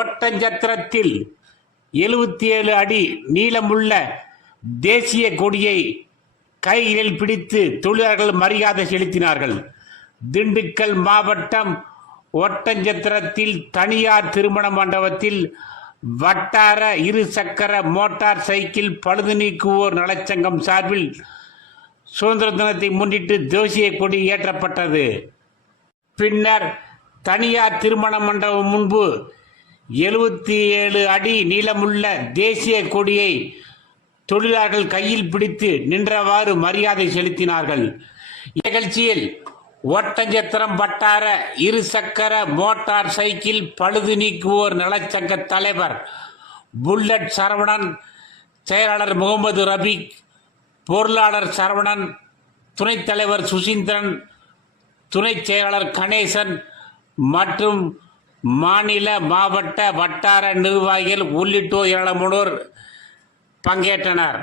ஒட்டஞ்சத்திரத்தில் எழுபத்தி ஏழு அடி நீளமுள்ள தேசிய கொடியை கைகளில் பிடித்து தொழிலாளர்கள் மரியாதை செலுத்தினார்கள். திண்டுக்கல் மாவட்டம் ஒட்டஞ்சத்திரத்தில் தனியார் திருமண மண்டபத்தில் வட்டார இரு சக்கர மோட்டார் சைக்கிள் பழுது நீக்குவோர் நலச்சங்கம் சார்பில் சுதந்திர தினத்தை முன்னிட்டு தேசிய கொடி ஏற்றப்பட்டது. பின்னர் தனியார் திருமண மண்டபம் முன்பு எழுபத்தி ஏழு அடி நீளமுள்ள தேசிய கொடியை தொழிலாளர்கள் கையில் பிடித்து நின்றவாறு மரியாதை செலுத்தினார்கள். நிகழ்ச்சியில் ஒட்டஞ்சத்திரம் வட்டார இரு சக்கர மோட்டார் சைக்கிள் பழுது நீக்குவோர் நலச்சங்க தலைவர் புல்லட் சரவணன் செயலாளர் முகமது ரபிக் பொருளாளர் சரவணன் துணைத் தலைவர் சுசீந்திரன் துணைச் செயலாளர் கணேசன் மற்றும் மாநில மாவட்ட வட்டார நிர்வாகிகள் உள்ளிட்டோர் ஏராளமானோர் பங்கேற்றனர்.